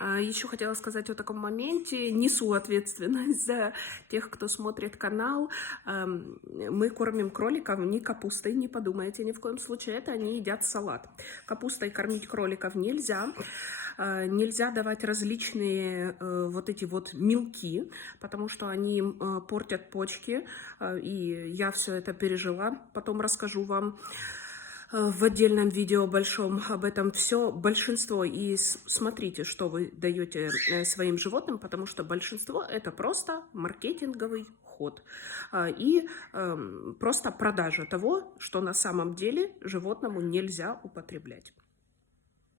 Еще хотела сказать о таком моменте. Несу ответственность за тех, кто смотрит канал. Мы кормим кроликов не капустой, не подумайте ни в коем случае. Это они едят салат. Капустой кормить кроликов нельзя. Нельзя давать различные вот эти вот мелки, потому что они портят почки. И я все это пережила. Потом расскажу вам в отдельном видео большом об этом все. Большинство, и смотрите, что вы даете своим животным, потому что большинство это просто маркетинговый ход и просто продажа того, что на самом деле животному нельзя употреблять.